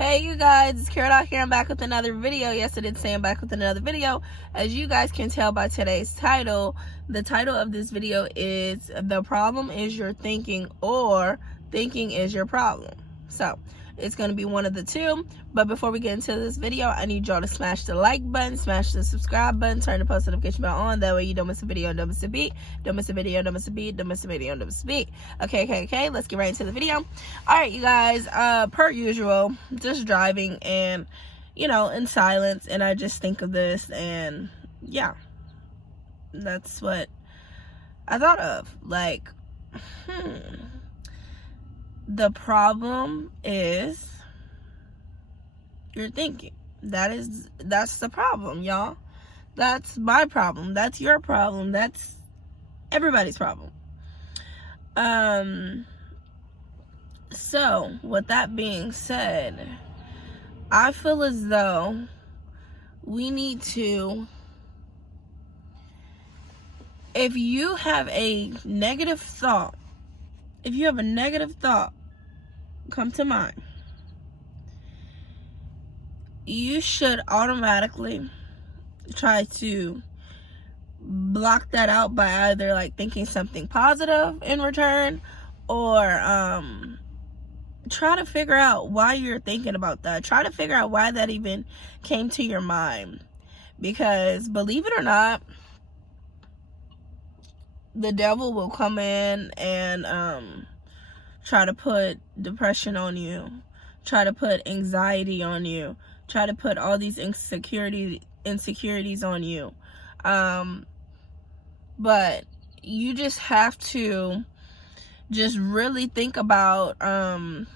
Hey you guys, it's Kerrad0ll here. I'm back with another video. Yes, I did say I'm back with another video. As you guys can tell by today's title, the title of this video is "The Problem Is Your Thinking" or "Thinking Is Your Problem." So it's going to be one of the two. But before we get into this video, I need y'all to smash the like button, smash the subscribe button, turn the post notification bell on. That way you don't miss a video, don't miss a beat, don't miss a video, don't miss a beat, don't miss a video, don't miss a beat. Okay, let's get right into the video. Alright, you guys, per usual, just driving and, in silence, and I just think of this, and yeah, that's what I thought of. Like, the problem is your thinking. That's the problem, y'all. That's my problem. That's your problem. That's everybody's problem. So with that being said, I feel as though we need to, if you have a negative thought come to mind, you should automatically try to block that out by either like thinking something positive in return, or try to figure out why you're thinking about that. Try to figure out why that even came to your mind, because believe it or not, the devil will come in and try to put depression on you, try to put anxiety on you, try to put all these insecurities on you. But you just have to really think about the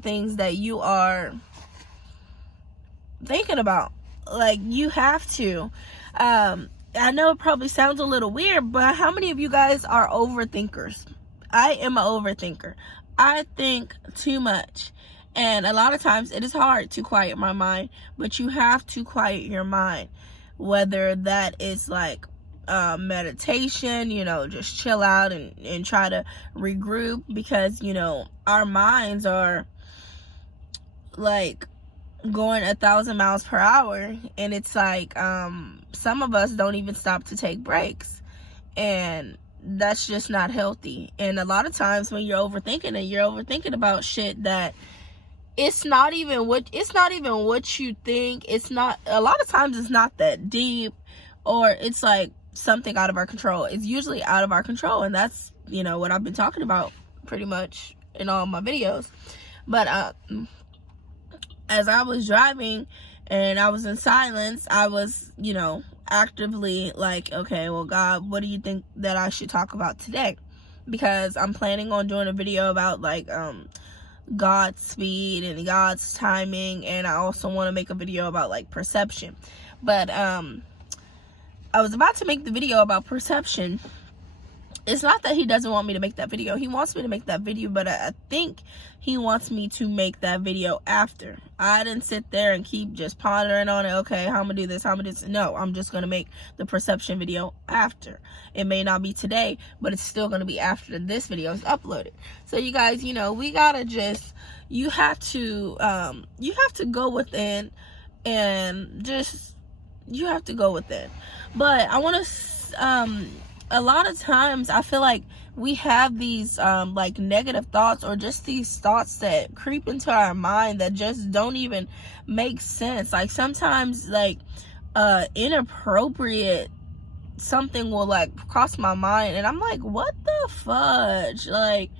things that you are thinking about. Like, you have to. I know it probably sounds a little weird, but how many of you guys are overthinkers? I am an overthinker. I think too much. And a lot of times it is hard to quiet my mind, but you have to quiet your mind. Whether that is like meditation, just chill out and try to regroup, because, our minds are like going 1,000 miles per hour, and it's like some of us don't even stop to take breaks, and that's just not healthy. And a lot of times when you're overthinking about shit that it's not even what you think. A lot of times it's not that deep, or it's like something out of our control. It's usually out of our control, and that's what I've been talking about pretty much in all my videos. But as I was driving and I was in silence, I was actively like, okay, well, God, what do you think that I should talk about today? Because I'm planning on doing a video about like God's speed and God's timing, and I also want to make a video about like perception. But I was about to make the video about perception. It's not that he doesn't want me to make that video. He wants me to make that video, but I think he wants me to make that video after. I didn't sit there and keep just pondering on it. Okay, how I'm gonna do this, how I'm gonna do this. No, I'm just gonna make the perception video after. It may not be today, but it's still gonna be after this video is uploaded. So you guys, we gotta you have to go within, and you have to go within. But I want to a lot of times I feel like we have these like negative thoughts, or just these thoughts that creep into our mind that just don't even make sense. Like sometimes like inappropriate something will like cross my mind, and I'm like, what the fudge? Like,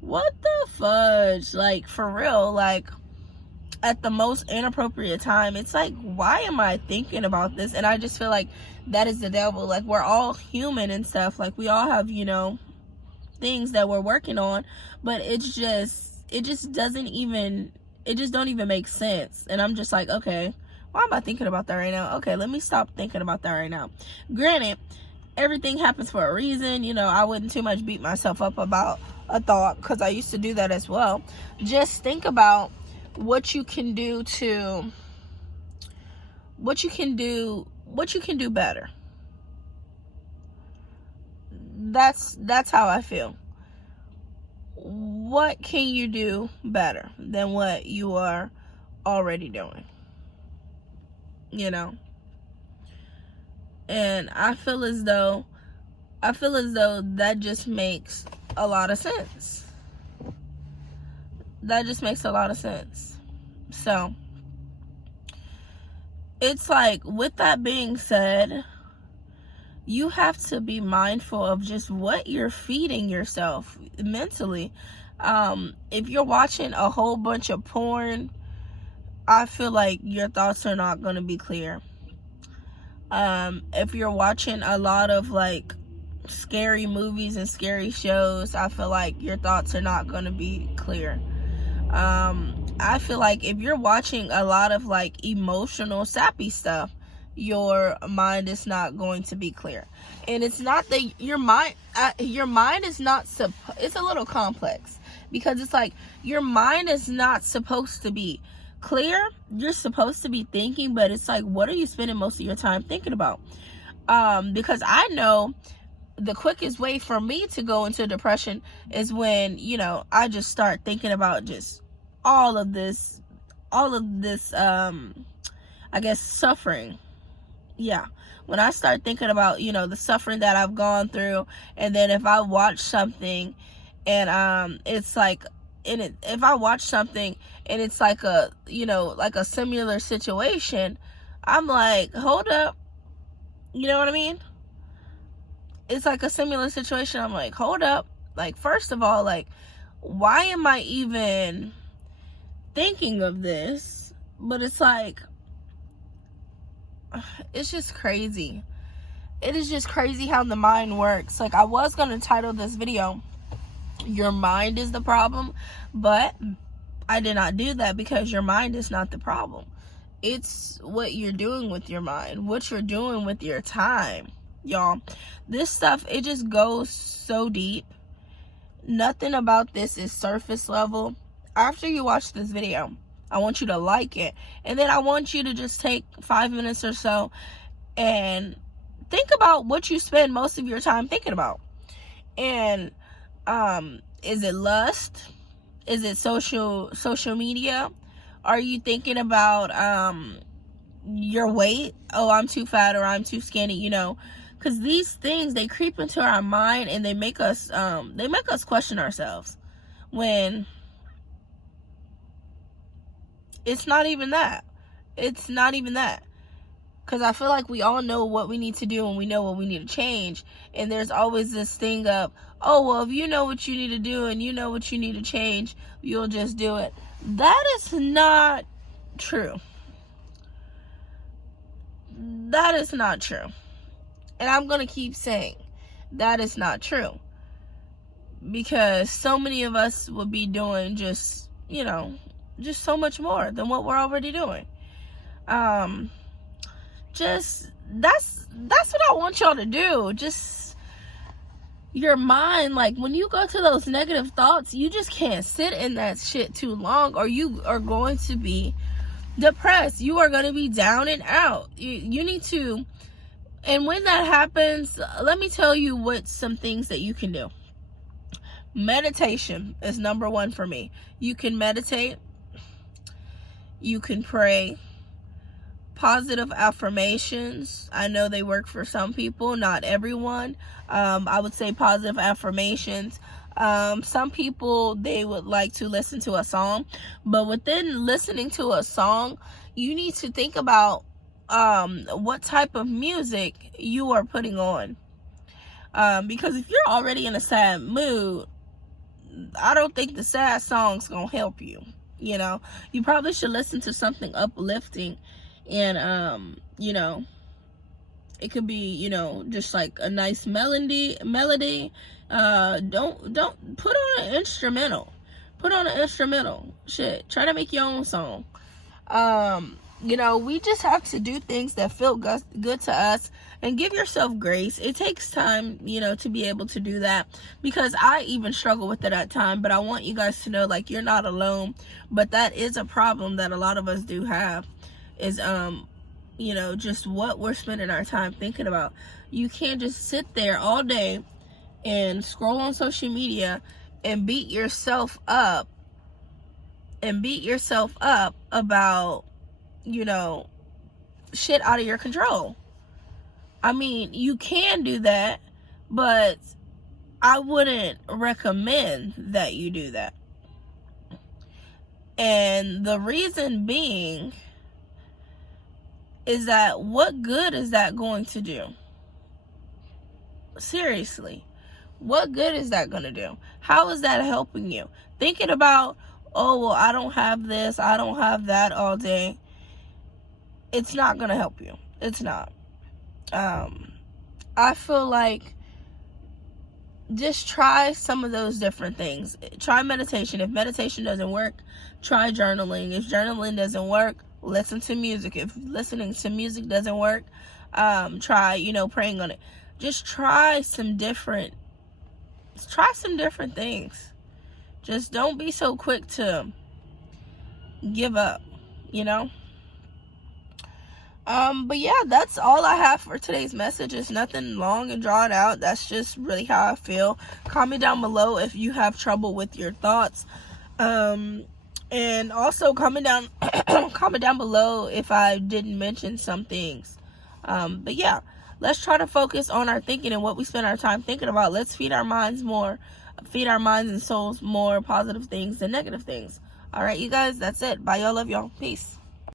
what the fudge? Like, for real, like at the most inappropriate time. It's like, why am I thinking about this? And I just feel like that is the devil. Like, we're all human and stuff. Like, we all have, things that we're working on, but it just don't even make sense. And I'm just like, okay, why am I thinking about that right now? Okay, let me stop thinking about that right now. Granted, everything happens for a reason. I wouldn't too much beat myself up about a thought, because I used to do that as well. Just think about what you can do better. That's how I feel. what can you do better than what you are already doing? You know? And I feel as though that just makes a lot of sense. That just makes a lot of sense. So, it's like, with that being said, you have to be mindful of just what you're feeding yourself mentally. If you're watching a whole bunch of porn, I feel like your thoughts are not going to be clear. If you're watching a lot of like scary movies and scary shows, I feel like your thoughts are not going to be clear. I feel like if you're watching a lot of like emotional sappy stuff, your mind is not going to be clear. And it's not that your mind is not it's a little complex, because it's like your mind is not supposed to be clear. You're supposed to be thinking, but it's like, what are you spending most of your time thinking about? Because I know the quickest way for me to go into depression is when, you know, I just start thinking about just all of this I guess suffering. Yeah, when I start thinking about, you know, the suffering that I've gone through, and then if I watch something and it's like, if I watch something and it's like a, you know, like a similar situation, I'm like, hold up, you know what I mean? It's like a similar situation. I'm like, hold up, like, first of all, like, why am I even thinking of this? But it's like, it's just crazy. It is just crazy how the mind works. Like, I was going to title this video, "Your Mind is the Problem," but I did not do that, because your mind is not the problem. It's what you're doing with your mind, what you're doing with your time, y'all. This stuff, it just goes so deep. Nothing about this is surface level. After you watch this video, I want you to like it, and then I want you to just take 5 minutes or so and think about what you spend most of your time thinking about. And is it lust? Is it social media? Are you thinking about your weight? Oh, I'm too fat, or I'm too skinny, you know? Because these things, they creep into our mind, and they make us question ourselves, when it's not even that. It's not even that. Because I feel like we all know what we need to do, and we know what we need to change. And there's always this thing of, oh, well, if you know what you need to do and you know what you need to change, you'll just do it. That is not true. That is not true. And I'm going to keep saying that is not true. Because so many of us would be doing just, you know, just so much more than what we're already doing. Just, that's what I want y'all to do. Just, your mind, like, when you go to those negative thoughts, you just can't sit in that shit too long, or you are going to be depressed. You are going to be down and out. You need to, and when that happens, let me tell you what some things that you can do. Meditation is number one for me. You can meditate. You can pray. Positive affirmations. I know they work for some people, not everyone. I would say positive affirmations. Some people, they would like to listen to a song, but within listening to a song, you need to think about what type of music you are putting on. Because if you're already in a sad mood, I don't think the sad song's gonna help you. You know, you probably should listen to something uplifting, and you know, it could be, you know, just like a nice melody. Don't put on an instrumental. Shit, try to make your own song. You know, we just have to do things that feel good to us, and give yourself grace. It takes time, you know, to be able to do that, because I even struggle with it at times. But I want you guys to know, like, you're not alone. But that is a problem that a lot of us do have, is you know, just what we're spending our time thinking about. You can't just sit there all day and scroll on social media and beat yourself up about, you know, shit out of your control. I mean, you can do that, but I wouldn't recommend that you do that. And the reason being is that what good is that going to do? Seriously, what good is that going to do? How is that helping you? Thinking about, oh, well, I don't have this, I don't have that all day. It's not going to help you. It's not. I feel like just try some of those different things. Try meditation. If meditation doesn't work, try journaling. If journaling doesn't work, listen to music. If listening to music doesn't work, try, you know, praying on it. Just try some different things. Just don't be so quick to give up, you know? But yeah, that's all I have for today's message. It's nothing long and drawn out. That's just really how I feel. Comment down below if you have trouble with your thoughts. And also comment down below if I didn't mention some things. But yeah, let's try to focus on our thinking and what we spend our time thinking about. Let's feed our minds and souls more positive things than negative things. All right, you guys, that's it. Bye, y'all. Love y'all. Peace.